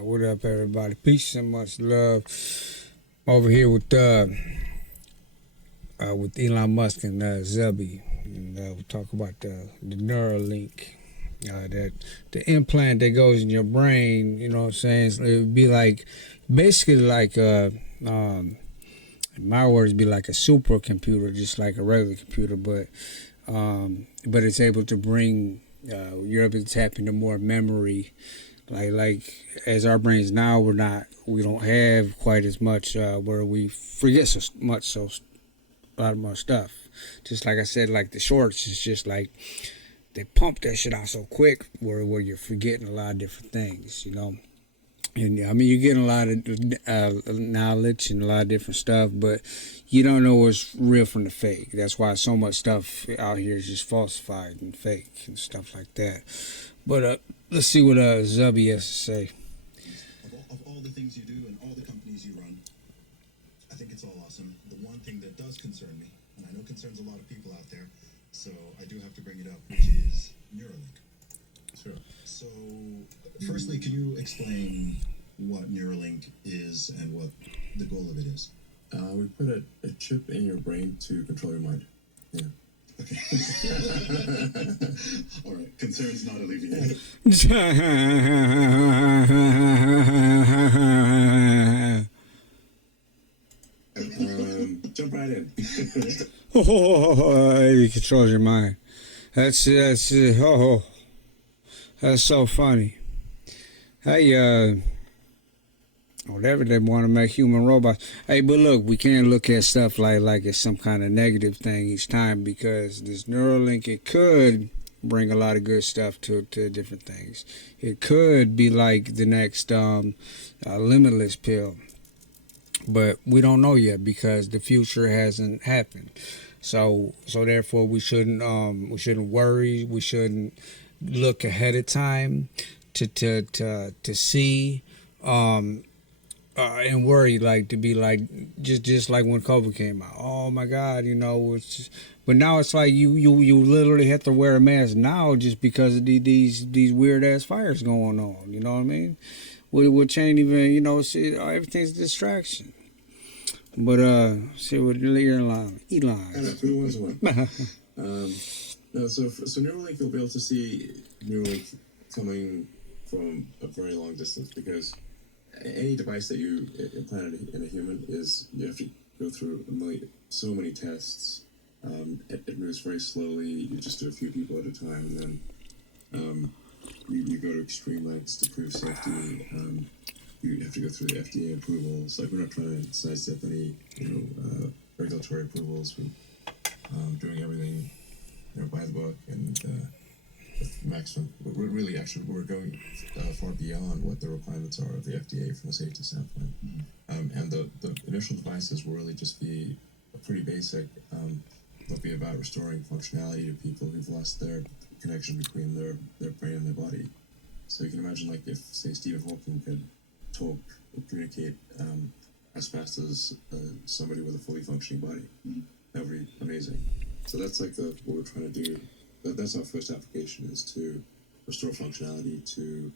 What up, everybody? Peace and much love. Over here with Elon Musk and Zubby, and we'll talk about the Neuralink. That the implant that goes in your brain. You know what I'm saying? So it would be like, basically like in my words, be like a supercomputer, just like a regular computer, but it's able to bring. You're able to tap into more memory. Like as our brains now, we don't have quite as much where we forget so much, so a lot more stuff. Just like I said, like the shorts, it's just like they pump that shit out so quick where you're forgetting a lot of different things, you know. And I mean, you're getting a lot of knowledge and a lot of different stuff, but you don't know what's real from the fake. That's why so much stuff out here is just falsified and fake and stuff like that. But let's see what Zubby has to say. Of all the things you do and all the companies you run, I think it's all awesome. The one thing that does concern me, and I know concerns a lot of people out there, so I do have to bring it up, which is Neuralink. Sure. So, firstly, can you explain what Neuralink is and what the goal of it is? We put a chip in your brain to control your mind. Yeah. Okay. All right. Concerns not alleviated. Jump right in. He controls your mind. That's so funny. Hey, whatever they want to make human robots. Hey, but look, we can't look at stuff like it's some kind of negative thing each time, because this Neuralink, it could bring a lot of good stuff to different things. It could be like the next limitless pill, but we don't know yet because the future hasn't happened. So therefore we shouldn't worry. We shouldn't look ahead of time to see. And worry, like to be like just like when COVID came out. Oh my God, you know. But now it's like you literally have to wear a mask now just because of these weird ass fires going on. You know what I mean? Which ain't even, you know. See, everything's a distraction. But see what Elon. I know, who wants one? No, so Neuralink, you'll be able to see Neuralink coming from a very long distance, because any device that you implant in a human you have to go through so many tests. It moves very slowly. You just do a few people at a time, and then you go to extreme lengths to prove safety. You have to go through the FDA approvals. Like, we're not trying to sidestep any regulatory approvals. We're doing everything by the book and maximum. We're going far beyond what the requirements are of the FDA from a safety standpoint. Mm-hmm. And the initial devices will really just be pretty basic. They'll be about restoring functionality to people who've lost their connection between their brain and their body. So you can imagine, like, if, say, Stephen Hawking could talk or communicate as fast as somebody with a fully functioning body. Mm-hmm. That would be amazing. So that's like what we're trying to do. That's our first application, is to restore functionality to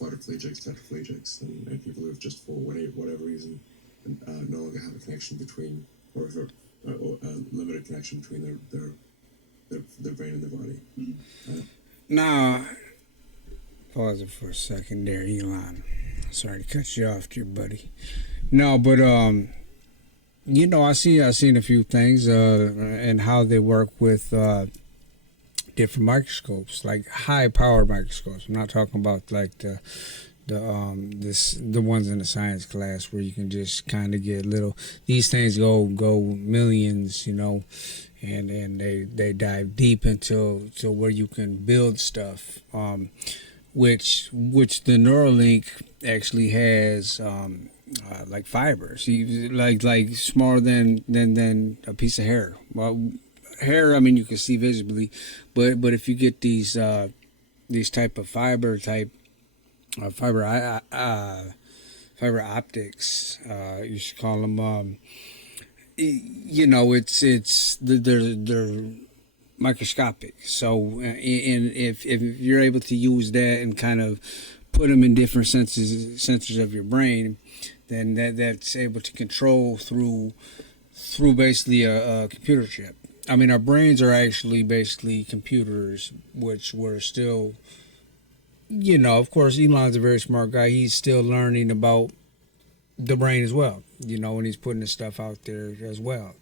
quadriplegics, tetraplegics, and people who have just, for whatever reason, no longer have a connection between, or a limited connection between their brain and their body. Mm-hmm. Now, pause it for a second there, Elon. Sorry to cut you off, dear buddy. No, but you know, I've seen a few things and how they work with different microscopes, like high powered microscopes. I'm not talking about like the ones in the science class where you can just kind of get little. These things go millions, you know, and they dive deep into where you can build stuff, which the Neuralink actually has. Like fibers, like smaller than a piece of hair. Well, hair, I mean, you can see visibly, but if you get these type of fiber optics, you should call them. You know, they're microscopic. So, and if you're able to use that and kind of put them in different sensors of your brain, then that's able to control through basically a computer chip. I mean, our brains are actually basically computers, which we're still, of course, Elon's a very smart guy. He's still learning about the brain as well, and he's putting this stuff out there as well.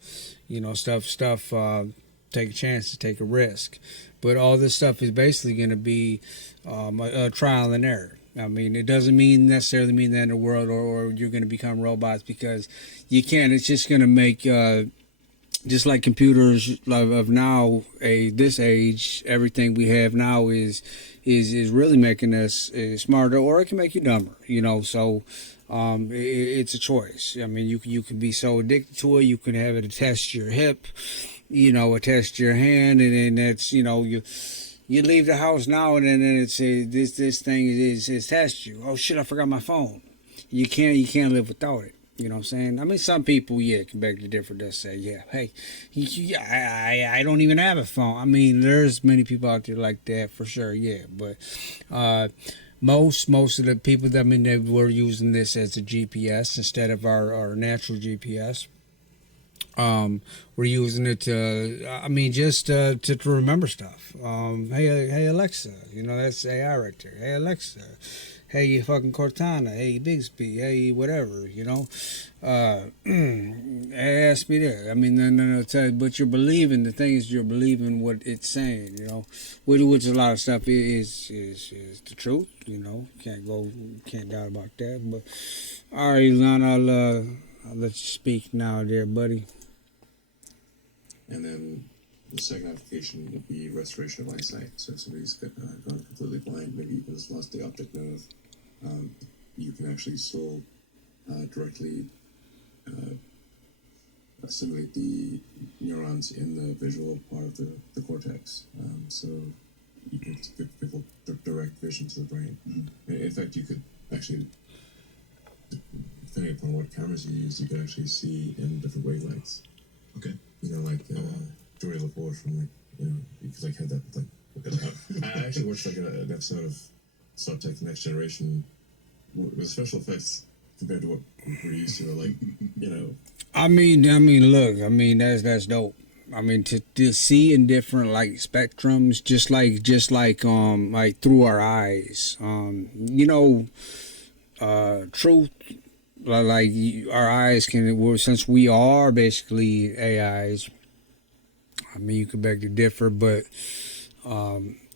Take a chance to take a risk. But all this stuff is basically going to be a trial and error. I mean, it doesn't necessarily mean that in the world or you're going to become robots, because you can't. It's just going to make, just like computers of now, this age, everything we have now is really making us smarter, or it can make you dumber. So it's a choice. I mean, you can be so addicted to it. You can have it attached to your hip, attached to your hand, and then that's you leave the house now, and then it's this thing is attached to you. Oh shit! I forgot my phone. You can't live without it. You know what I'm saying? I mean, some people, can beg to differ. They'll say, hey, I don't even have a phone. I mean, there's many people out there like that for sure, but most of the people they were using this as a GPS instead of our natural GPS. We're using it to, just to remember stuff. Hey Alexa, that's AI right there. Hey Alexa, hey fucking Cortana, hey Bixby, hey whatever, ask me there. I mean, no, tell you, but you're believing, the thing is you're believing what it's saying, which a lot of stuff is the truth, can't doubt about that. But all right, Elon, I'll let you speak now, there, buddy. And then the second application would be restoration of eyesight. So if somebody's gone completely blind, maybe even has lost the optic nerve, you can actually still directly simulate the neurons in the visual part of the cortex. So you can give people direct vision to the brain. Mm-hmm. In fact, you could actually, depending upon what cameras you use, you could actually see in different wavelengths. Okay. Jory LaPorte from you could have that I actually watched an episode of Star Trek: The Next Generation with special effects compared to what we're used to. I mean, look, that's dope. I mean, to see in different spectrums, just like through our eyes. Truth. Our eyes since we are basically AIs. I mean, you could beg to differ, but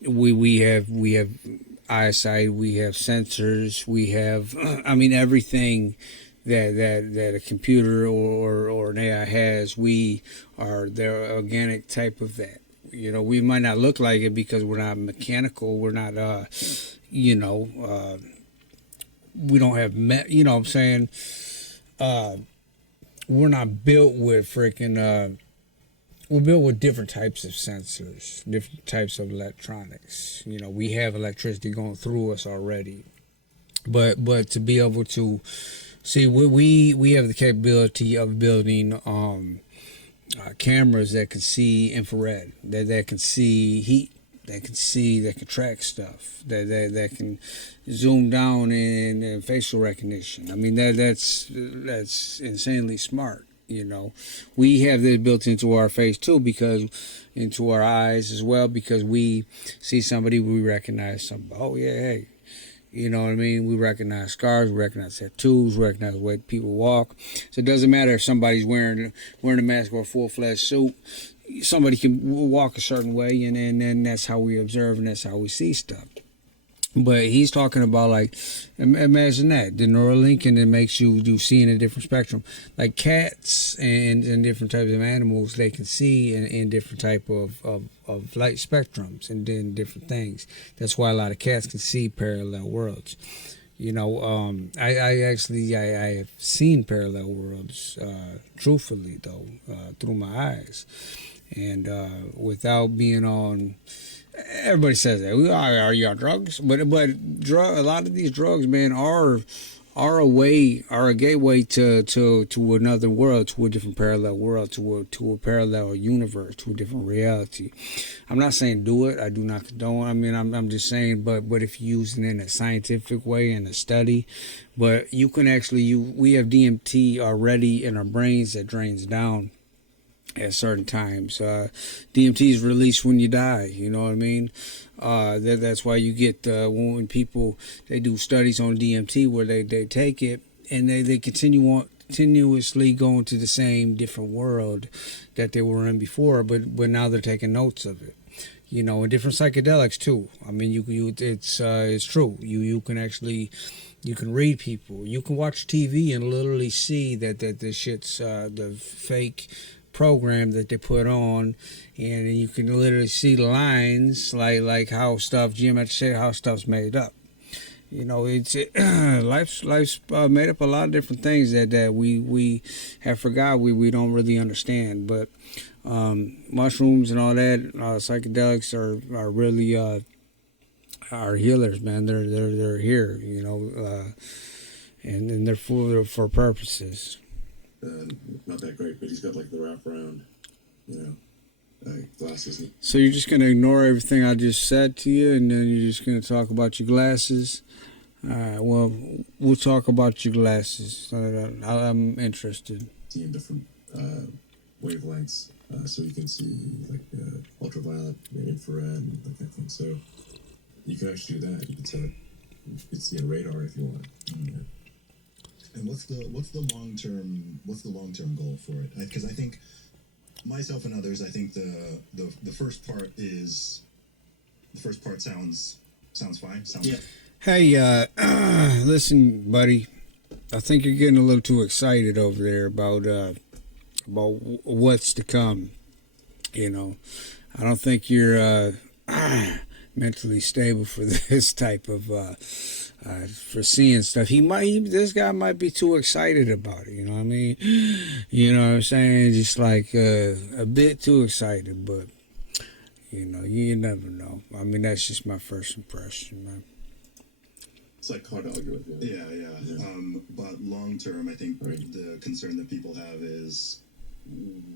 we have eyesight, we have sensors, we have everything that a computer or an AI has. We are the organic type of that. We might not look like it because we're not mechanical. We're not we don't have what I'm saying, we're not built with freaking we're built with different types of sensors, different types of electronics. We have electricity going through us already, but to be able to see, we have the capability of building cameras that can see infrared, that can see heat, that can track stuff, that can zoom down in facial recognition. I mean, that's insanely smart. We have this built into our face too, into our eyes as well, because we see somebody, we recognize somebody. Oh yeah, hey, you know what I mean? We recognize scars, we recognize tattoos, we recognize the way people walk. So it doesn't matter if somebody's wearing a mask or a full-fledged suit. Somebody can walk a certain way, and then that's how we observe and that's how we see stuff. But he's talking about imagine that, the Neuralink, and it makes you see in a different spectrum. Like cats and different types of animals, they can see in different type of light spectrums and then different things. That's why a lot of cats can see parallel worlds. I have seen parallel worlds, truthfully though, through my eyes, and without being on. Everybody says that. Are you on drugs? But a lot of these drugs, man, are are a gateway to another world, to a different parallel world, to a parallel universe, to a different reality. I'm not saying do it. I do not condone. I mean, I'm just saying, but if you use it in a scientific way, in a study, but you can actually we have DMT already in our brains that drains down at certain times. DMT is released when you die. You know what I mean? That's why you get when people they do studies on DMT where they take it and they continuously going to the same different world that they were in before, but now they're taking notes of it. You know, and different psychedelics too. I mean, it's true. You can actually you can read people. You can watch TV and literally see that this shit's the fake program that they put on, and you can literally see the lines like how stuff geometric shape, how stuff's made up. You know, life's made up a lot of different things that we have forgot we don't really understand. But mushrooms and all that psychedelics are really are healers, man. They're here, you know, and they're for purposes. Not that great, but he's got like the wraparound, you know, glasses. So you're just gonna ignore everything I just said to you, and then you're just gonna talk about your glasses. All right. Well, we'll talk about your glasses. I'm interested. Seeing different wavelengths, so you can see like ultraviolet, infrared, and that kind of thing. So you can actually do that. You can set it. You can see a radar if you want. Yeah. And what's the long term goal for it? Because I think myself and others, I think the first part sounds fine. Yeah. Hey, listen, buddy. I think you're getting a little too excited over there about what's to come. You know, I don't think you're mentally stable for this type of for seeing stuff. This guy might be too excited about it. You know what I mean? You know what I'm saying? Just like a bit too excited, but you know, you never know. I mean, that's just my first impression, man. It's like hard to argue with. Yeah. But long term, I think the concern that people have is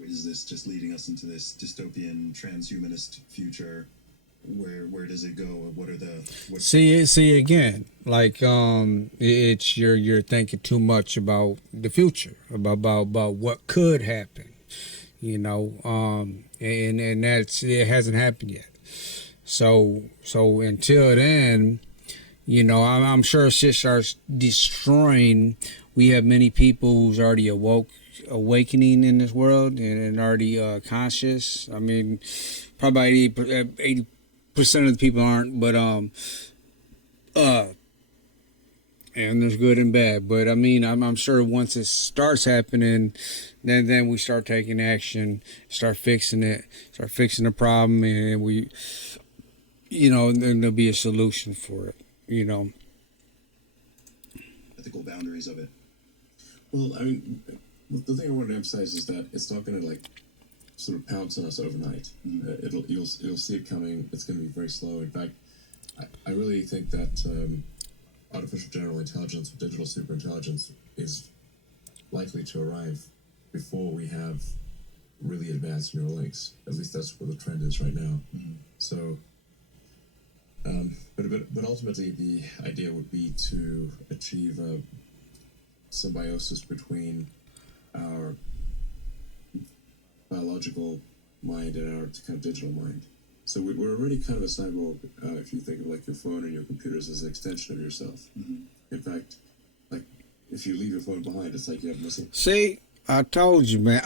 this just leading us into this dystopian transhumanist future? Where does it go? What are the see again? Like it's you're thinking too much about the future, about what could happen. You know, and that's it hasn't happened yet. So until then, you know, I'm sure shit starts destroying. We have many people who's already awakening in this world and already conscious. I mean, probably 80% of the people aren't, but and there's good and bad. But I mean, I'm sure once it starts happening, then we start taking action, start fixing it, start fixing the problem, and we, you know, then there'll be a solution for it. You know, ethical boundaries of it. Well, I mean, the thing I want to emphasize is that it's not going to like sort of pounce on us overnight. You'll see it coming. It's going to be very slow. In fact, I really think that artificial general intelligence, or digital superintelligence, is likely to arrive before we have really advanced neural links. At least that's where the trend is right now. Mm-hmm. So, but ultimately, the idea would be to achieve a symbiosis between our biological mind and our kind of digital mind. So we're already kind of a cyborg if you think of like your phone and your computers as an extension of yourself. Mm-hmm. In fact, like if you leave your phone behind, it's like you have missing. See, I told you, man.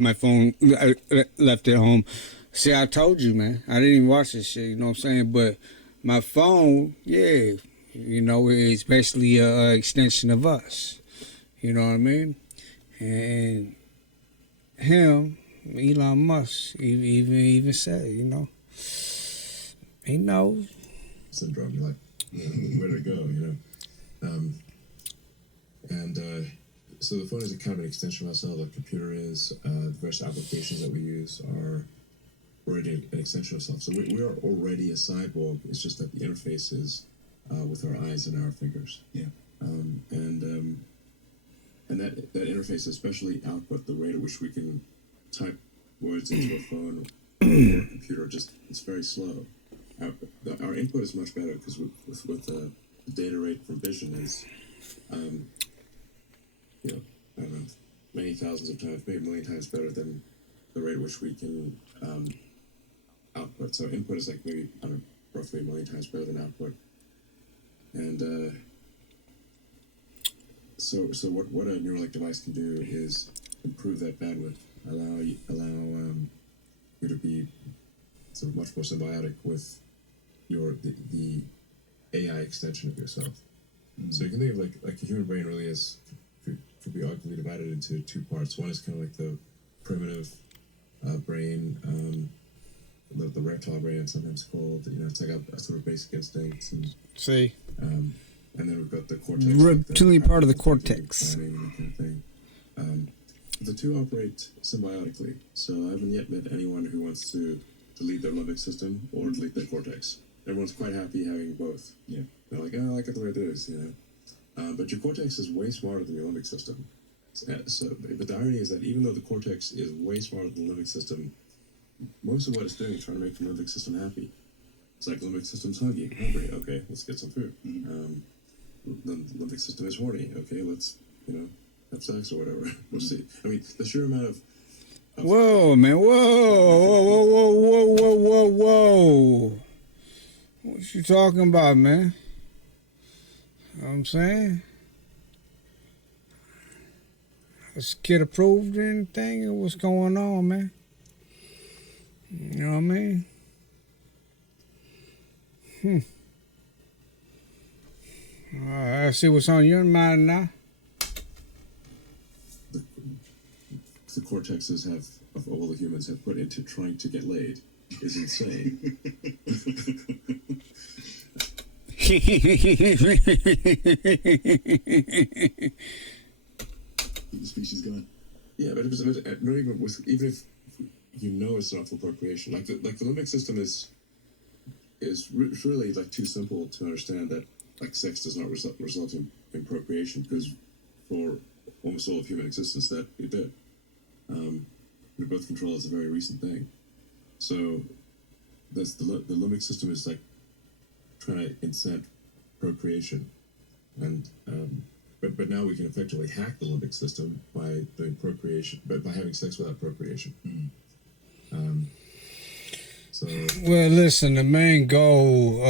My phone left at home. See, I told you, man. I didn't even watch this shit. You know what I'm saying? But my phone, yeah, you know, it's basically an extension of us. You know what I mean? And him, Elon Musk, even said, you know, he knows. Syndrome, you're like, where to go, you know? So the phone is a kind of an extension of us, how the computer is. The various applications that we use are, we're already an extension of self. So we are already a cyborg. It's just that the interface is with our eyes and our fingers. Yeah. And that interface, especially output, the rate at which we can type words into a phone or a computer, just it's very slow. Our input is much better because with the data rate from vision is, you know, I don't know, many thousands of times, maybe a million times better than the rate at which we can output. So input is like maybe, I don't know, roughly a million times better than output. And so what a Neuralink device can do is improve that bandwidth, allow you to be sort of much more symbiotic with the AI extension of yourself. Mm-hmm. So you can think of like a human brain really is could be arguably divided into two parts. One is kind of like the primitive brain, the reptile brain, it's sometimes called. You know, it's like a sort of basic instincts and See. And then we've got the cortex. Reptilian part of the cortex. Planning, kind of thing. The two operate symbiotically. So I haven't yet met anyone who wants to delete their limbic system or delete their cortex. Everyone's quite happy having both. Yeah. They're like, oh, I like it the way it is, you know. But your cortex is way smarter than your limbic system. But the irony is that even though the cortex is way smarter than the limbic system, most of what it's doing is trying to make the limbic system happy. It's like limbic system's hungry. Okay, let's get some food. Mm-hmm. The limbic system is horny. Okay, let's, you know, have sex or whatever. We'll see. I mean, the sheer amount of whoa, man! Whoa! What you talking about, man? You know what I'm saying? Is kid approved or anything? Or what's going on, man? You know what I mean? I see what's on your mind now. The cortexes of all the humans have put into trying to get laid is insane. The species gone. Yeah, but not even if you know it's not for procreation. Like the limbic system is really like too simple to understand that like sex does not result in procreation, because for almost all of human existence that it did. Birth control is a very recent thing. So that's the limbic system is like trying to incent procreation, and but now we can effectively hack the limbic system by doing procreation, but by having sex without procreation. Well, listen, the main goal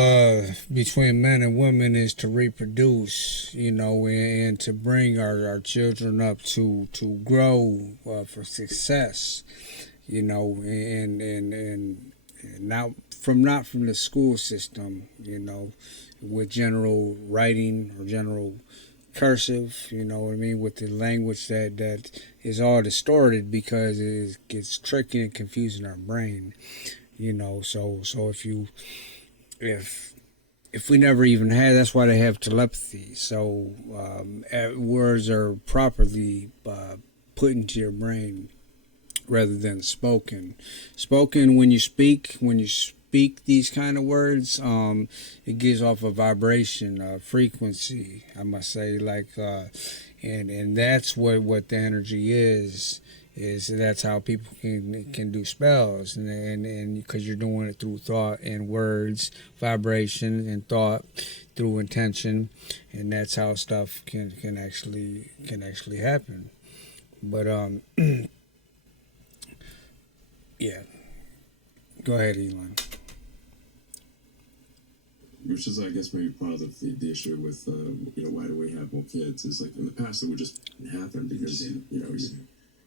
between men and women is to reproduce, you know, and to bring our children up to grow for success, you know, and not from the school system, you know, with general writing or general cursive, you know what I mean, with the language that is all distorted because it gets tricky and confusing our brain. You know, so if we never even had, that's why they have telepathy. So words are properly put into your brain rather than spoken. Spoken when you speak these kind of words, it gives off a vibration, a frequency, I must say, like, and that's what the energy is that's how people can do spells, and because you're doing it through thought and words, vibration and thought, through intention, and that's how stuff can actually happen. But yeah, go ahead, Elon. Which is, I guess, maybe part of the issue with you know, why do we have more kids? Is like in the past it would just happen because you know,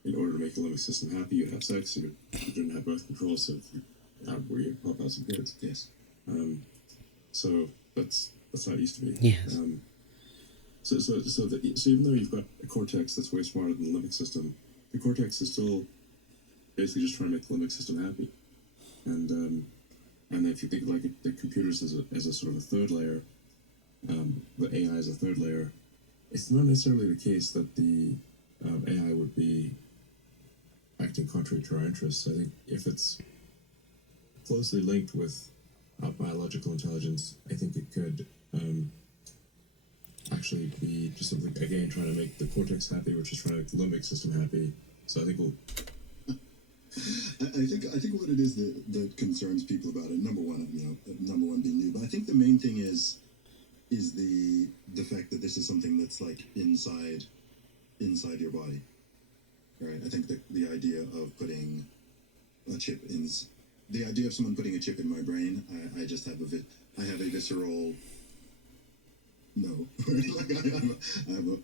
in order to make the limbic system happy, you'd have sex, you didn't have birth control, so where you pop out some kids. Yes. So that's how it used to be. Yes. So even though you've got a cortex that's way smarter than the limbic system, the cortex is still basically just trying to make the limbic system happy. And if you think of like the computers as a sort of a third layer, the AI is a third layer. It's not necessarily the case that the AI would be acting contrary to our interests. I think if it's closely linked with biological intelligence, I think it could actually be just something, again, trying to make the cortex happy, which is trying to make the limbic system happy. So I think we'll... I think what it is that concerns people about it, number one being new, but I think the main thing is the fact that this is something that's like inside your body, right? I think that the idea of putting a chip in, the idea of someone putting a chip in my brain, I just have I have a visceral no. Like I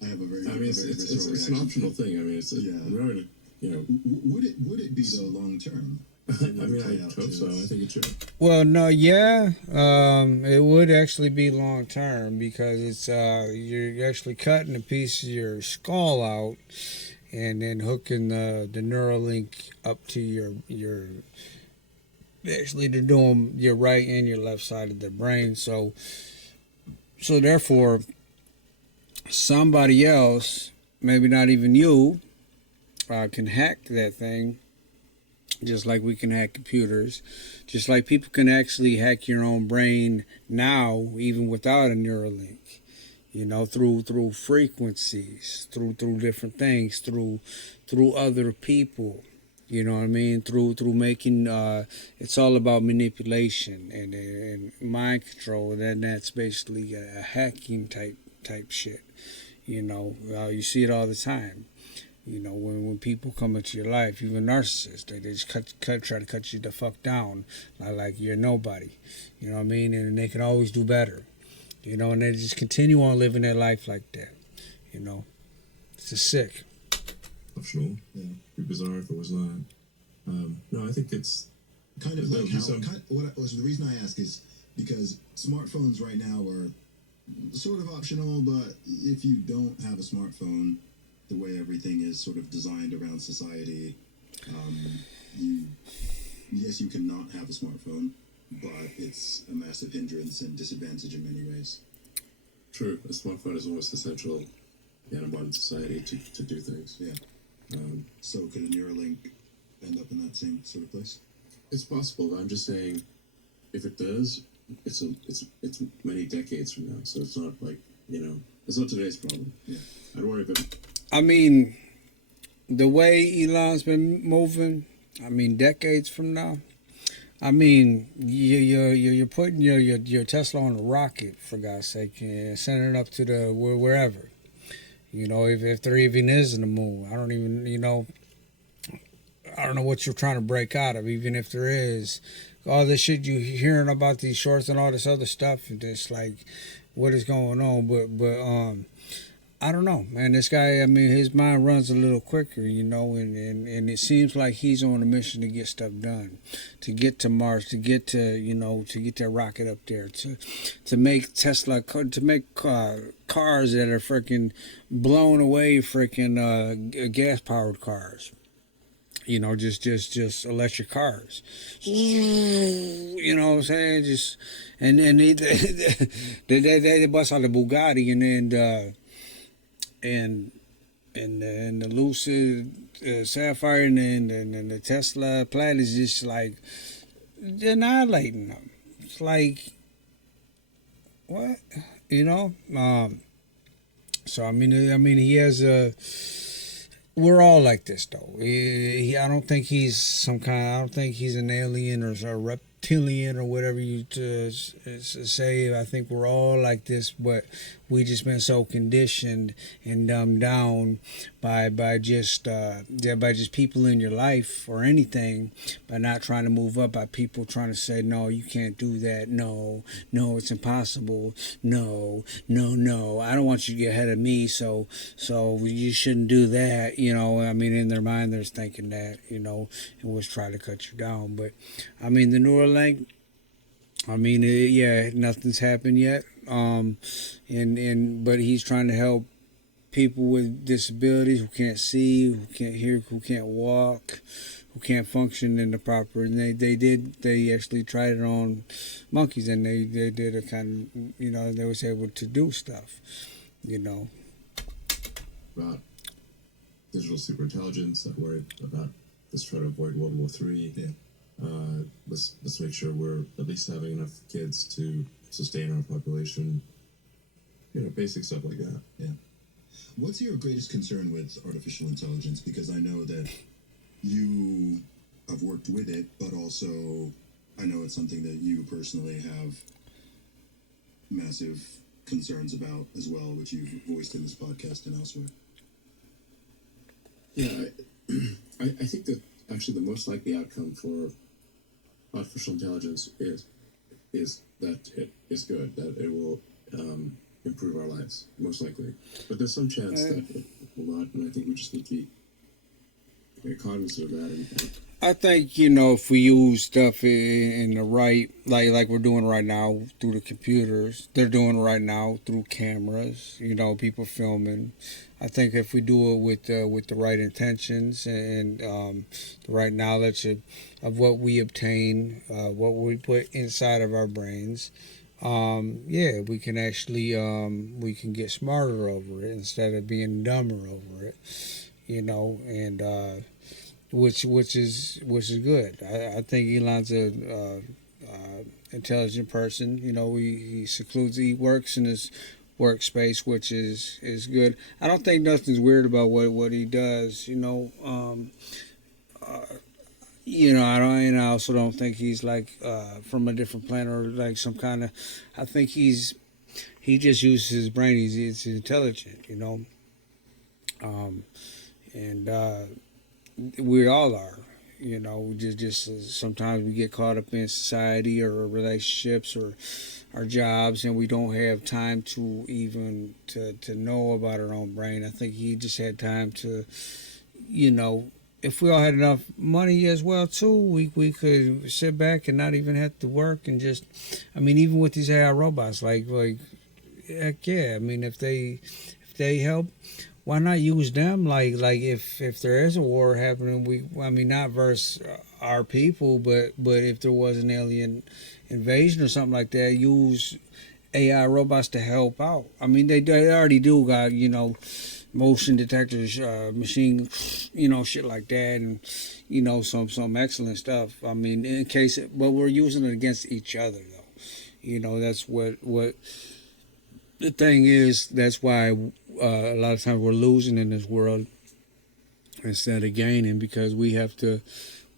have a very, I mean, it's an optional thing. I mean, it's remember to, you know. Would it be though long term? I mean, I hope so. I think it should. Well, no, yeah, it would actually be long term because it's you're actually cutting a piece of your skull out and then hooking the Neuralink up to your actually they're doing your right and your left side of the brain. So therefore, somebody else, maybe not even you, can hack that thing. Just like we can hack computers, just like people can actually hack your own brain now, even without a Neuralink. You know, through frequencies, through different things, through other people. You know what I mean? Through making it's all about manipulation and mind control. And that's basically a hacking type shit. You know, you see it all the time. You know, when people come into your life, even narcissists, they just try to cut you the fuck down, like you're nobody. You know what I mean? And they can always do better. You know, and they just continue on living their life like that. You know, it's just sick. Optional. Yeah. It'd be bizarre if it was not. No, I think it's kind of like how. The reason I ask is because smartphones right now are sort of optional, but if you don't have a smartphone, the way everything is sort of designed around society, you can not have a smartphone, but it's a massive hindrance and disadvantage in many ways. True, a smartphone is almost essential in a modern society to do things. Yeah. So could a Neuralink end up in that same sort of place? It's possible, but I'm just saying, if it does, it's many decades from now. So it's not like, you know, it's not today's problem. Yeah. I'd worry about it. I mean, the way Elon's been moving, I mean, decades from now, I mean, you're putting your Tesla on a rocket, for God's sake, and sending it up to the wherever. You know, if there even is in the moon, I don't even, you know, I don't know what you're trying to break out of, even if there is. All this shit you hearing about these shorts and all this other stuff, and just like, what is going on? But I don't know, man. This guy, I mean, his mind runs a little quicker, you know, and it seems like he's on a mission to get stuff done, to get to Mars, to get to, you know, to get that rocket up there, to make Tesla, to make cars that are freaking blown away, freaking gas-powered cars. You know, just electric cars. You know what I'm saying? Just and they bust out the Bugatti and the Lucid Sapphire and the Tesla Plaid is just like annihilating them. It's like what, you know. So I mean, he has a. We're all like this, though. I don't think he's I don't think he's an alien or a reptilian or whatever you say. I think we're all like this, but we just been so conditioned and dumbed down by just people in your life or anything, by not trying to move up, by people trying to say, no, you can't do that. No, it's impossible. No, I don't want you to get ahead of me. So you shouldn't do that. You know, I mean, in their mind, they're thinking that, you know, and was trying to cut you down. But I mean, the Neuralink, I mean, nothing's happened yet. But he's trying to help people with disabilities who can't see, who can't hear, who can't walk, who can't function in the proper. And they actually tried it on monkeys, and they did a kind of, you know, they was able to do stuff, you know. About digital superintelligence, I worry about this trying to avoid World War III. Yeah. Let's make sure we're at least having enough kids to sustain our population. Basic stuff like that. Yeah. What's your greatest concern with artificial intelligence? Because I know that you have worked with it, but also I know it's something that you personally have massive concerns about as well, which you've voiced in this podcast and elsewhere. Yeah, I think that actually the most likely outcome for artificial intelligence is that it is good, that it will improve our lives, most likely. But there's some chance that it will not, and I think we just need to be cognizant of that. And I think, if we use stuff in the right, like we're doing right now through the computers, they're doing right now through cameras, people filming. I think if we do it with the right intentions and the right knowledge of what we obtain, what we put inside of our brains, we can actually we can get smarter over it instead of being dumber over it, and which is good. I think Elon's a intelligent person. He secludes, he works in his workspace, which is good. I don't think nothing's weird about what he does. I don't. And I also don't think he's like from a different planet or like some kind of. I think he just uses his brain. He's intelligent. And we all are. We just sometimes we get caught up in society or relationships or our jobs, and we don't have time to even to know about our own brain. I think he just had time to, if we all had enough money as well too, we could sit back and not even have to work and just, even with these AI robots, like heck yeah, if they help, why not use them? Like if there is a war happening, not versus our people, but if there was an alien invasion or something like that, use AI robots to help out. They already do got motion detectors, machine, shit like that, and some excellent stuff. In case, but we're using it against each other though. That's what the thing is. That's why a lot of times we're losing in this world instead of gaining, because we have to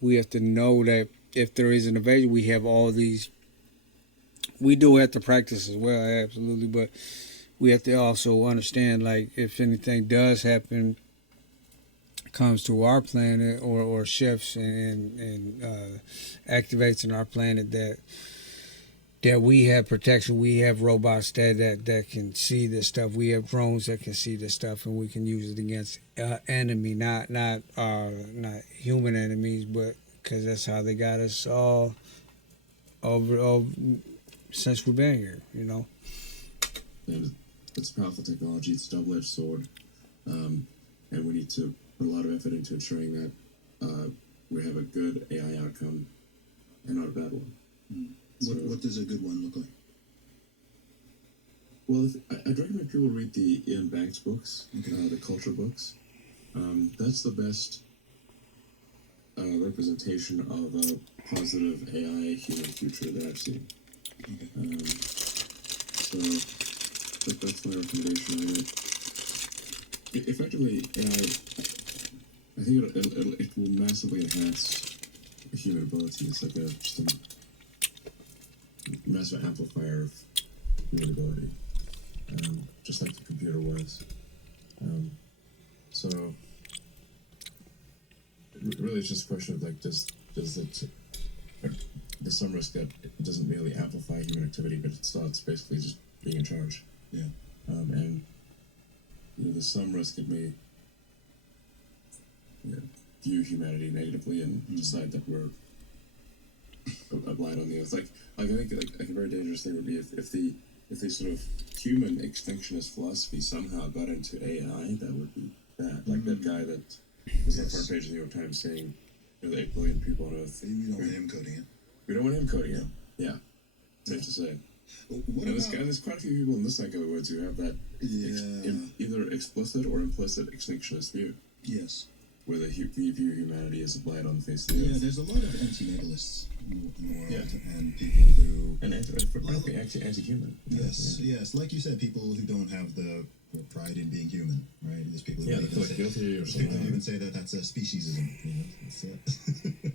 know that if there is an invasion, we have all these. We do have to practice as well, absolutely, but we have to also understand, like, if anything does happen, comes to our planet or shifts and activates in our planet, that we have protection. We have robots that can see this stuff. We have drones that can see this stuff, and we can use it against enemy, not human enemies, but because that's how they got us all over since we've been here. And it's a powerful technology. It's a double-edged sword, and we need to put a lot of effort into ensuring that we have a good AI outcome and not a bad one. What does a good one look like? Well, I'd recommend people read the Ian Banks books, the culture books. That's the best representation of a positive AI human future that I've seen. So that's my recommendation. Effectively, AI, I think it will massively enhance human ability. It's like just a massive amplifier of human ability, just like the computer was. So really, it's just a question of like, does there's some risk that it doesn't merely amplify human activity, but it starts basically just being in charge. Yeah. And there's some risk it may view humanity negatively and decide that we're a blight on the earth. Like I think like a very dangerous thing would be if the sort of human extinctionist philosophy somehow got into AI. That would be bad. Like that guy that was on the front page of the New York Times saying, the 8 billion people on Earth. You don't want him coding it. We don't want him coding it. Yeah, safe to say. There's quite a few people in this neck of the woods who have that either explicit or implicit extinctionist view. Yes. where they view humanity as a blight on the face of the Yeah, earth. there's a lot of anti-natalists in the world, Yeah. and people who And actually anti-human. yes, yes, like you said, people who don't have the pride in being human, right? There's people who Yeah, they even feel like say, guilty or there's people who something. even say that that's a speciesism. You know, it's,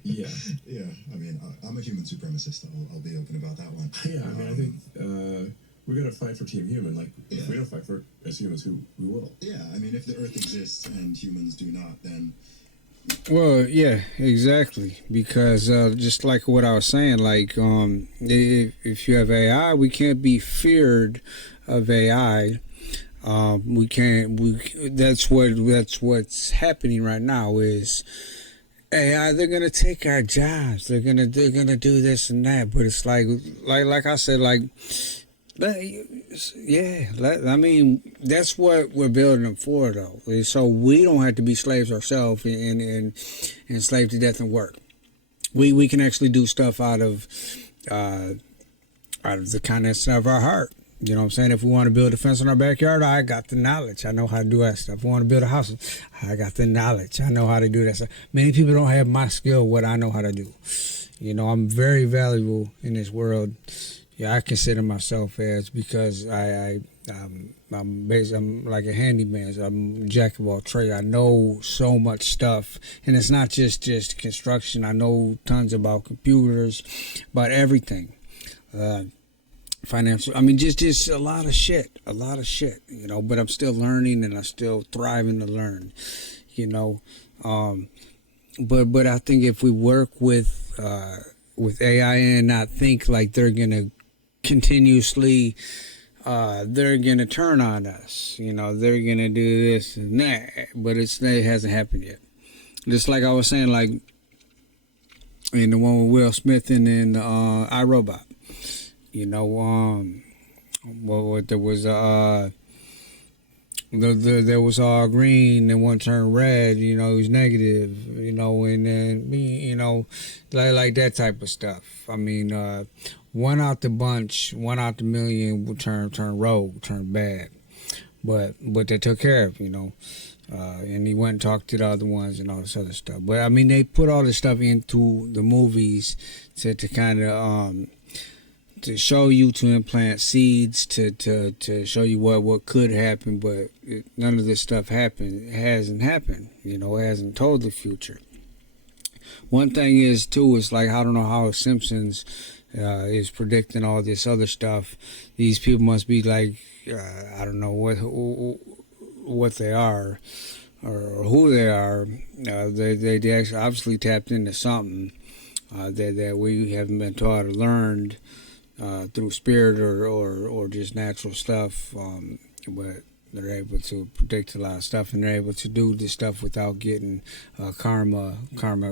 Yeah. yeah. I mean, I'm a human supremacist. I'll be open about that one. Yeah, I mean, I think we gotta fight for Team Human. Like, if Yeah. we don't fight for it as humans, who will? Yeah, I mean, if the Earth exists and humans do not, then Well, yeah, exactly. Because just like what I was saying, like if you have AI, we can't be feared of AI. We can't. That's what's happening right now is AI. They're gonna take our jobs. They're gonna do this and that. But it's like I said, like. Yeah, I mean that's what we're building them for, though. So we don't have to be slaves ourselves and enslaved to death and work. We can actually do stuff out of the kindness of our heart. You know what I'm saying? If we want to build a fence in our backyard, I got the knowledge. I know how to do that stuff. If we want to build a house, I got the knowledge. I know how to do that stuff. Many people don't have my skill, what I know how to do. You know, I'm very valuable in this world. Yeah, I consider myself as because I'm like a handyman. I'm a jack of all trades. I know so much stuff, and it's not just construction. I know tons about computers, about everything, financial. I mean, just a lot of shit, you know. But I'm still learning, and I'm still thriving to learn, you know. But I think if we work with AI and not think like they're gonna continuously they're gonna turn on us, you know, they're gonna do this and that, but it hasn't happened yet. Just like I was saying, like in the one with Will Smith and in iRobot, you know, what there was there was all green and one turned red, you know, it was negative, you know, and then you know, like that type of stuff. I mean, one out the bunch, one out the million would turn rogue, turn bad, but they took care of, you know, and he went and talked to the other ones and all this other stuff. But I mean, they put all this stuff into the movies to kind of to show you, to implant seeds, to show you what could happen, but none of this stuff happened. It hasn't happened. You know, it hasn't told the future. One thing is too, it's like I don't know how Simpsons is predicting all this other stuff. These people must be like I don't know what they are or who they are. They actually obviously tapped into something that we haven't been taught or learned. Through spirit or just natural stuff, but they're able to predict a lot of stuff, and they're able to do this stuff without getting karma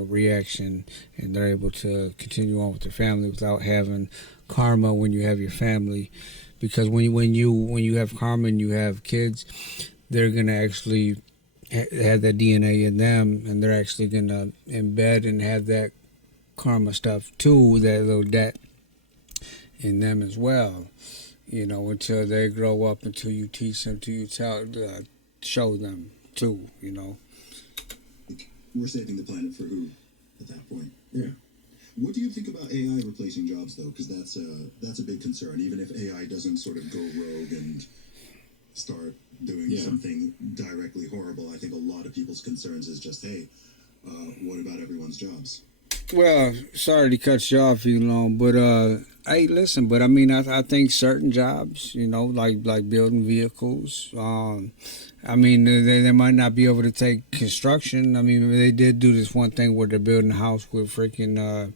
reaction, and they're able to continue on with their family without having karma when you have your family, because when you have karma and you have kids, they're gonna actually have that DNA in them, and they're actually gonna embed and have that karma stuff too, that little debt in them as well, you know, until they grow up, until you teach them, until you show them too, you know. we're saving the planet for who at that point? Yeah. What do you think about AI replacing jobs, though? Because that's a big concern. Even if AI doesn't sort of go rogue and start doing something directly horrible, I think a lot of people's concerns is just, hey, what about everyone's jobs? Well, sorry to cut you off, Elon, but hey, listen. But I mean, I think certain jobs, you know, like building vehicles. I mean, they might not be able to take construction. I mean, they did do this one thing where they're building a house with freaking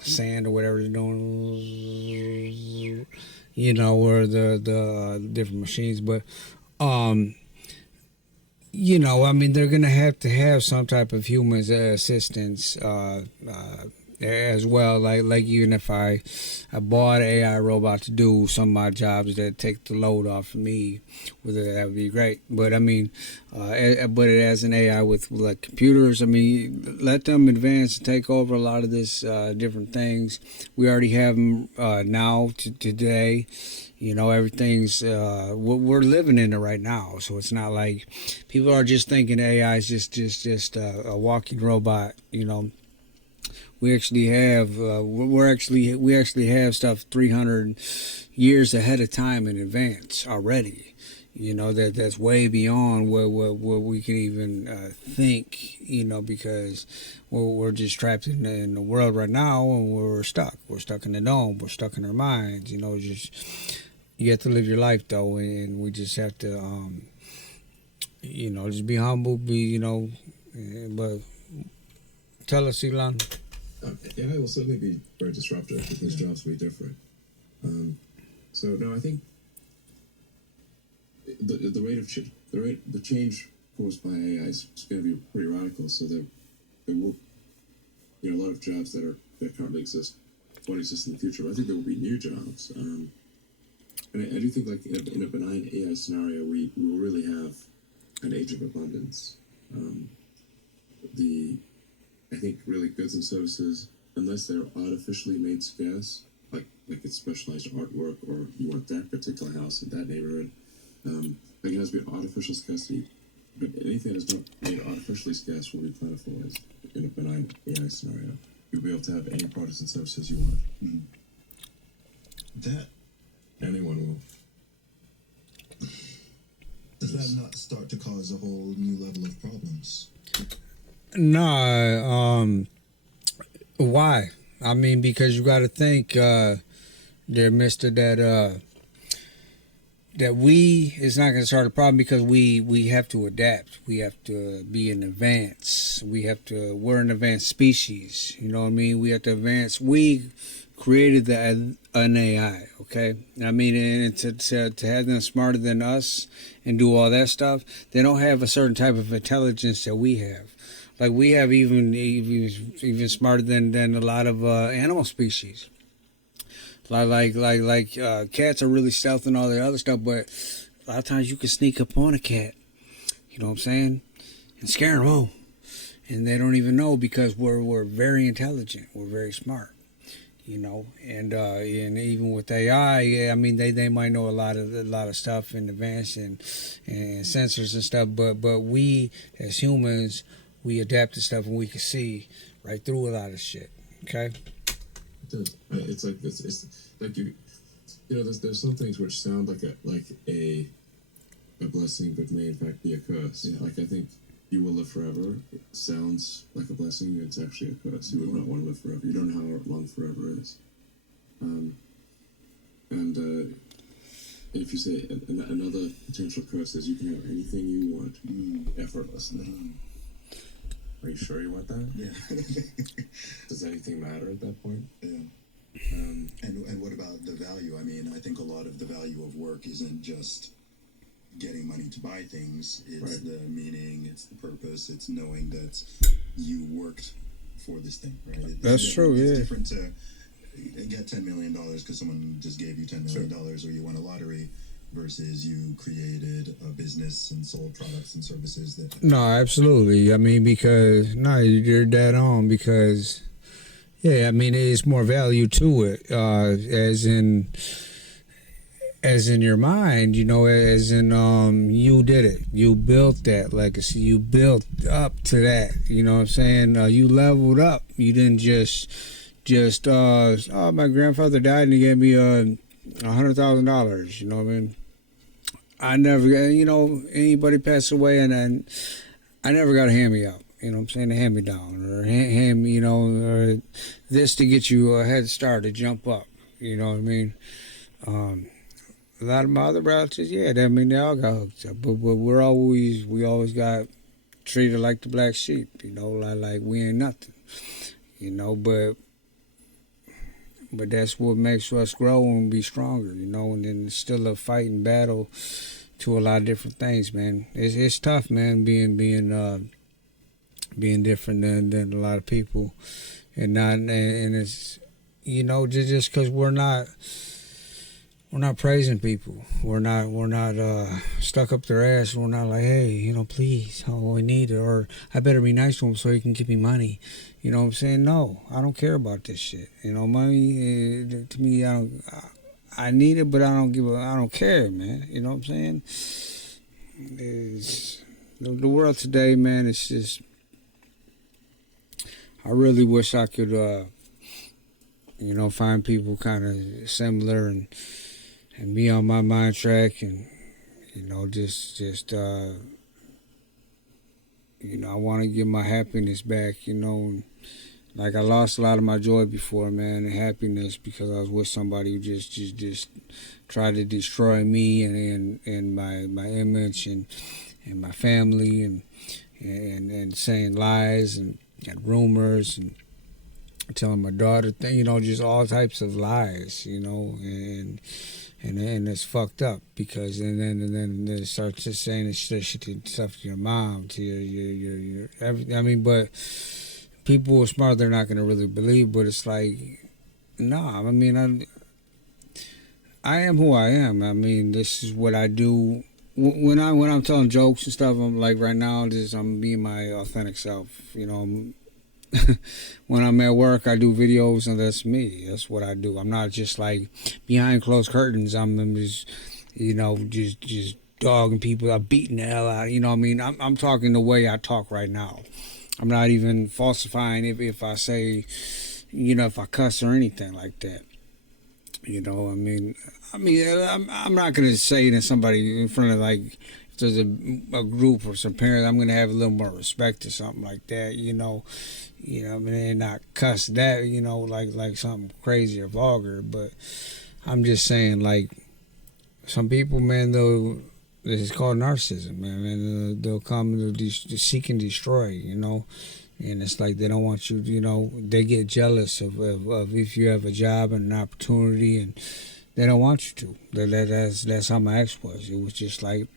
sand or whatever they're doing, you know, or the different machines. But you know, I mean, they're going to have some type of human assistance as well. Like even if I bought an AI robot to do some of my jobs that take the load off of me, whether that would be great. But I mean, but it as an AI with like computers, I mean, let them advance and take over a lot of this different things. We already have them now today. You know, everything's we're living in it right now, so it's not like people are just thinking AI is just a walking robot. You know, we actually have we actually have stuff 300 years ahead of time in advance already. You know, that's way beyond what we can even think. You know, because we're just trapped in the world right now, and we're stuck. We're stuck in the dome. We're stuck in our minds. You know, just you have to live your life though, and we just have to, you know, just be humble. But tell us, Elon. AI will certainly be very disruptive because jobs will be different. So no, I think the rate of the change caused by AI is going to be pretty radical. So there will, a lot of jobs that currently exist won't exist in the future. But I think there will be new jobs. And I do think, like, in a benign AI scenario, we will really have an age of abundance. I think really goods and services, unless they're artificially made scarce, like it's specialized artwork or you want that particular house in that neighborhood, like it has to be artificial scarcity. But anything that's not made artificially scarce will be plentiful as in a benign AI scenario. You'll be able to have any products and services you want. Mm. That Anyone will. does that not start to cause a whole new level of problems? No, why? I mean, because you got to think, there, Mister, that it's not going to start a problem because we have to adapt. We have to be in advance. We're an advanced species. You know what I mean? We have to advance. We created an AI, okay? I mean, and to have them smarter than us and do all that stuff, they don't have a certain type of intelligence that we have. Like we have even smarter than a lot of animal species. Like cats are really stealth and all the other stuff, but a lot of times you can sneak up on a cat. You know what I'm saying? And scare them home, and they don't even know because we're very intelligent. We're very smart. You know, and even with AI, yeah, I mean they might know a lot of stuff in advance and sensors and stuff, but we as humans, we adapt to stuff and we can see right through a lot of shit. Okay. It does. It's like there's some things which sound like a blessing, but may in fact be a curse. Yeah. Like I think you will live forever. It sounds like a blessing. It's actually a curse. You would not want to live forever. You don't know how long forever is. And if you say another potential curse is you can have anything you want effortlessly. Are you sure you want that? Yeah. Does anything matter at that point? Yeah. And what about the value? I mean, I think a lot of the value of work isn't just getting money to buy things. It's right. The meaning, it's the purpose, it's knowing that you worked for this thing, right? That's true, It's yeah. different to get $10 million because someone just gave you $10 million or you won a lottery versus you created a business and sold products and services that... No, absolutely. I mean, because, no, you're dead on because, yeah, I mean, there's more value to it, as in your mind, you know, as in you did it, you built that legacy, you built up to that, you know what I'm saying? You leveled up. You didn't just oh, my grandfather died and he gave me $100,000. You know what I mean? I never, you know, anybody passed away and I never got a hand-me-out. You know what I'm saying? A hand-me-down or hand, you know, or this to get you a head start to jump up. You know what I mean? A lot of my other relatives, yeah, I mean, they all got hooked up, but we always got treated like the black sheep, you know, like we ain't nothing, you know, but that's what makes us grow and be stronger, you know, and then it's still a fighting battle to a lot of different things, man. It's tough, man, being different than a lot of people, and not and it's just because we're not praising people. We're not stuck up their ass. We're not like, hey, please, oh, we need it, or I better be nice to him so he can give me money. You know what I'm saying? No, I don't care about this shit. Money to me, I need it, but I don't care, man. You know what I'm saying? It's, the world today, man. It's just, I really wish I could, find people kind of similar and be on my mind track, and I want to get my happiness back. Like I lost a lot of my joy before, man, and happiness because I was with somebody who just tried to destroy me and my image and my family and saying lies and rumors and telling my daughter just all types of lies, and it's fucked up because and then they start just saying this shit stuff to your mom, to your everything. I mean, but people who are smart, they're not gonna really believe. But it's like, nah. I mean, I am who I am. I mean, this is what I do. When I'm telling jokes and stuff, I'm like right now, I'm being my authentic self. When I'm at work, I do videos, and that's me. That's what I do. I'm not just like behind closed curtains. I'm just, just dogging people. I'm beating the hell out. I mean, I'm talking the way I talk right now. I'm not even falsifying if I say, if I cuss or anything like that. I'm not gonna say to somebody in front of like if there's a group or some parents, I'm gonna have a little more respect or something like that. I mean, and not cuss that, like something crazy or vulgar. But I'm just saying, like, some people, man, this is called narcissism, man. And they'll come to seek and destroy, and it's like they don't want you, they get jealous of if you have a job and an opportunity, and they don't want you to. That's how my ex was. It was just like,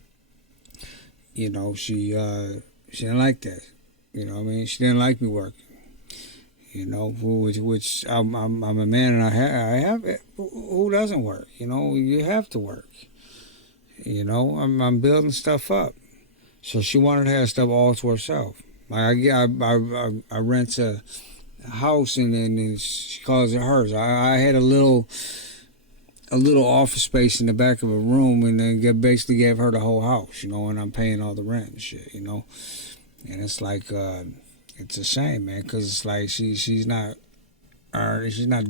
she didn't like that. I mean, she didn't like me working. Which I'm a man, and I have it. Who doesn't work? You have to work. I'm building stuff up. So she wanted to have stuff all to herself. Like I rent a house, and then she calls it hers. I had a little office space in the back of a room, and then basically gave her the whole house. And I'm paying all the rent and shit. And it's like. It's a shame, man, because it's like she's not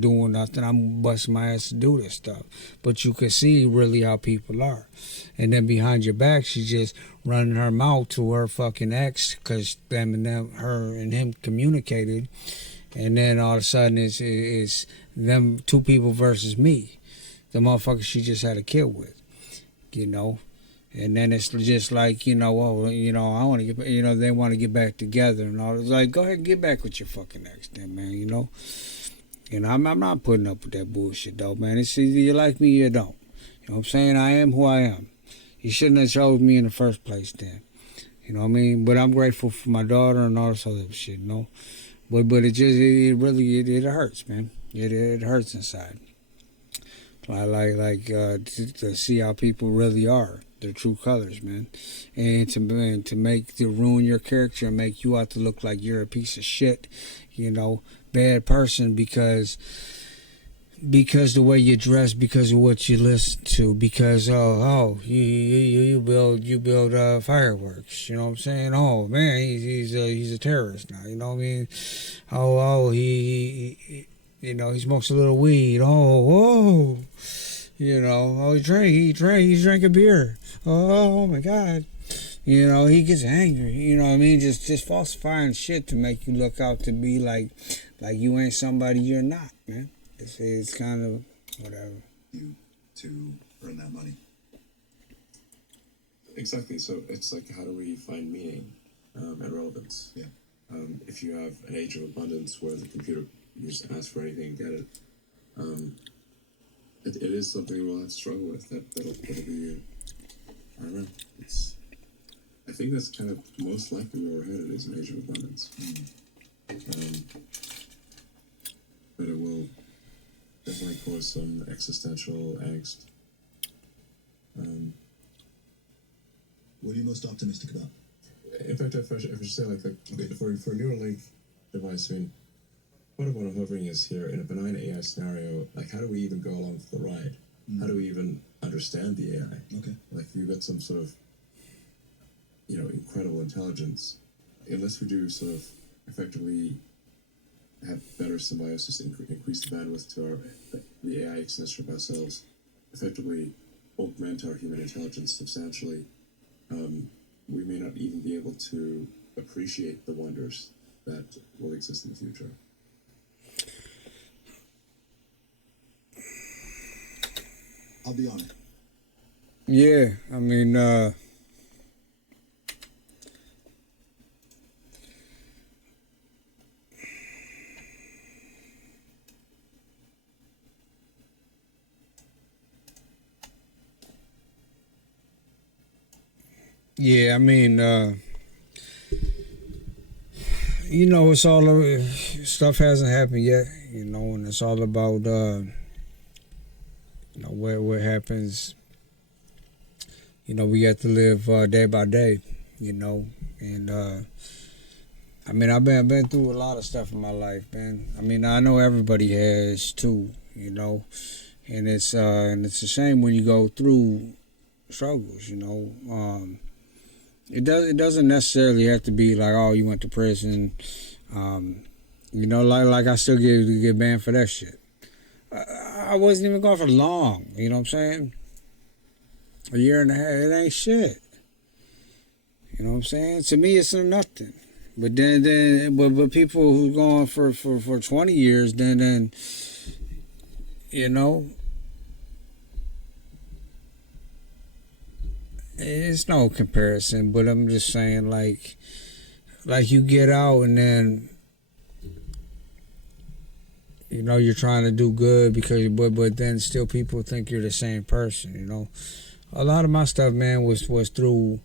doing nothing. I'm busting my ass to do this stuff, but you can see really how people are, and then behind your back, she's just running her mouth to her fucking ex because her and him communicated, and then all of a sudden it's them two people versus me, the motherfucker she just had a kid with, And then it's just like, I want to get, they want to get back together and all. It's like, go ahead and get back with your fucking ex then, man, I'm not putting up with that bullshit, though, man. It's either you like me or you don't. You know what I'm saying? I am who I am. You shouldn't have chose me in the first place then. You know what I mean? But I'm grateful for my daughter and all this other shit, But it really hurts, man. It hurts inside. To see how people really are, their true colors, man, and to ruin your character and make you out to look like you're a piece of shit, bad person because the way you dress, because of what you listen to, because you build fireworks, you know what I'm saying? Oh man, he's a terrorist now, you know what I mean? He he smokes a little weed. Oh, he drank, he's drinking beer. Oh my God. He gets angry. You know what I mean? Just falsifying shit to make you look out to be like you ain't somebody you're not, man. It's kind of whatever. You to earn that money. Exactly. So it's like, how do we find meaning and relevance? Yeah. If you have an age of abundance where the computer, you just ask for anything and get it, it is something we'll have to struggle with. That'll be, I don't know. I think that's kind of most likely where we're headed is an age of abundance. but it will definitely cause some existential angst. What are you most optimistic about? In fact, if I should say, like Okay. for a Neuralink device, I mean, part of what I'm hovering is here in a benign AI scenario, like how do we even go along for the ride? How do we even understand the AI? Okay. Like if you've got some sort of, incredible intelligence, unless we do sort of effectively have better symbiosis, increase the bandwidth to the AI extension of ourselves, effectively augment our human intelligence substantially, we may not even be able to appreciate the wonders that will exist in the future. I'll be on it. Yeah, I mean, yeah, I mean, it's all stuff hasn't happened yet, and it's all about, what happens. We got to live day by day, and I mean, I've been through a lot of stuff in my life, man. I mean, I know everybody has too, and it's a shame when you go through struggles, it doesn't necessarily have to be like, oh, you went to prison, like I still get banned for that shit. I wasn't even going for long, you know what I'm saying? A year and a half, it ain't shit. You know what I'm saying? To me, it's nothing. But but people who going for 20 years, then it's no comparison. But I'm just saying, like you get out and then you're trying to do good but then still people think you're the same person. A lot of my stuff, man, was through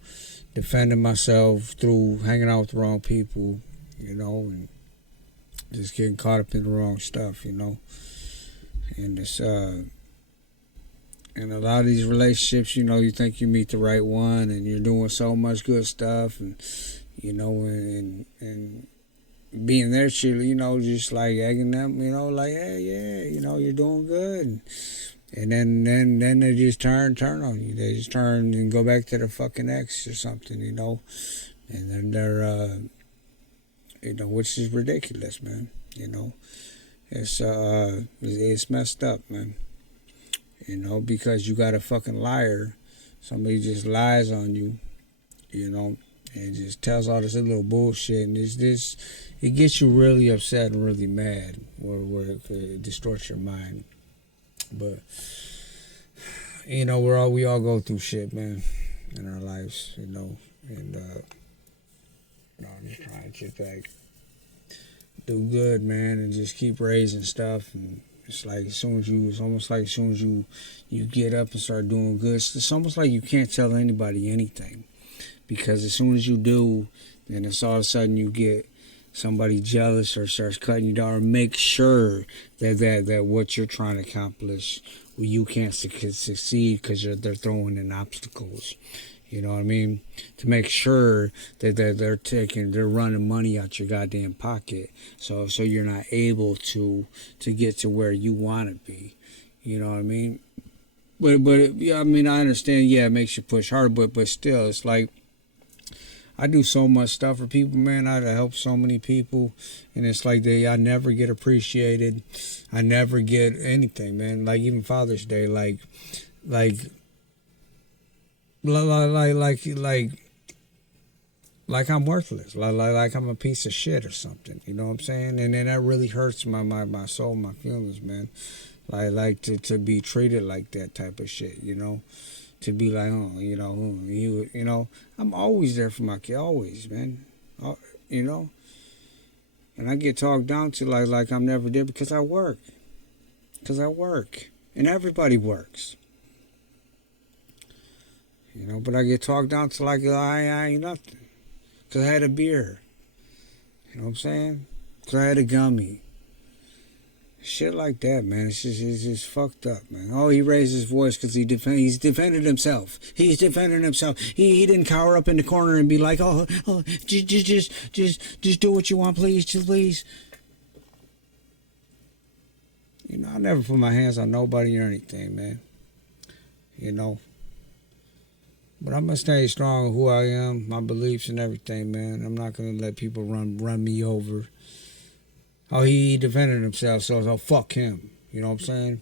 defending myself, through hanging out with the wrong people, and just getting caught up in the wrong stuff, and it's and a lot of these relationships, you think you meet the right one and you're doing so much good stuff, and and being there, just like egging them, like, hey, yeah, you're doing good. And then they just turn on you. They just turn and go back to their fucking ex or something, And then they're, which is ridiculous, man. It's messed up, man. Because you got a fucking liar. Somebody just lies on you, and just tells all this little bullshit. And it gets you really upset and really mad, where it distorts your mind. But we all go through shit, man, in our lives, and I'm just trying to like do good, man, and just keep raising stuff. And it's like it's almost like as soon as you get up and start doing good, it's almost like you can't tell anybody anything, because as soon as you do, then it's all of a sudden you get somebody jealous or starts cutting you down, or make sure that what you're trying to accomplish, you can't succeed because they're throwing in obstacles. You know what I mean? To make sure that they're running money out your goddamn pocket, so you're not able to get to where you want to be. You know what I mean? But yeah, I mean, I understand. Yeah, it makes you push harder, but still, it's like, I do so much stuff for people, man. I help so many people, and it's like I never get appreciated. I never get anything, man. Like even Father's Day, like I'm worthless. Like I'm a piece of shit or something. You know what I'm saying? And then that really hurts my soul, my feelings, man. Like to be treated like that type of shit, To be like, oh, I'm always there for my kid, always, man. And I get talked down to like I'm never there because I work. And everybody works. But I get talked down to like I ain't nothing. Because I had a beer. You know what I'm saying? Because I had a gummy. Shit like that, man. It's just fucked up, man. Oh, he raised his voice because he's defended himself. He's defending himself. He didn't cower up in the corner and be like, just do what you want, please, just please. You know, I never put my hands on nobody or anything, man. You know. But I'm gonna stay strong on who I am, my beliefs and everything, man. I'm not gonna let people run me over. Oh, he defended himself, so fuck him. You know what I'm saying?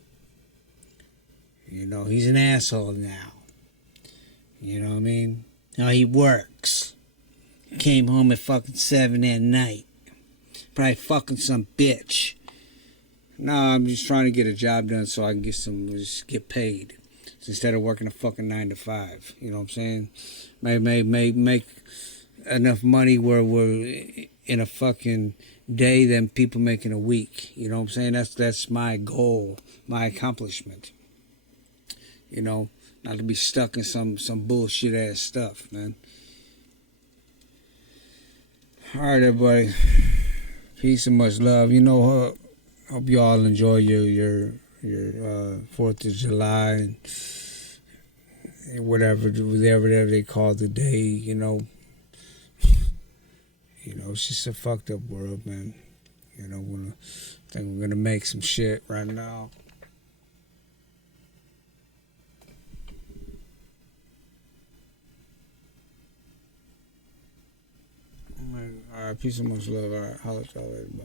You know, he's an asshole now. You know what I mean? Oh, he works. Came home at fucking 7 at night. Probably fucking some bitch. No, I'm just trying to get a job done so I can just get paid. So instead of working a fucking 9 to 5. You know what I'm saying? Make enough money where we're in a fucking day than people make in a week. You know what I'm saying? That's my goal, my accomplishment. You know, not to be stuck in some bullshit ass stuff, man. All right, everybody. Peace and much love. You know, hope you all enjoy your 4th of July and whatever they call the day. You know, it's just a fucked up world, man. You know, I think we're gonna make some shit right now. All right, peace and much love. All right, holla at y'all later. Bye.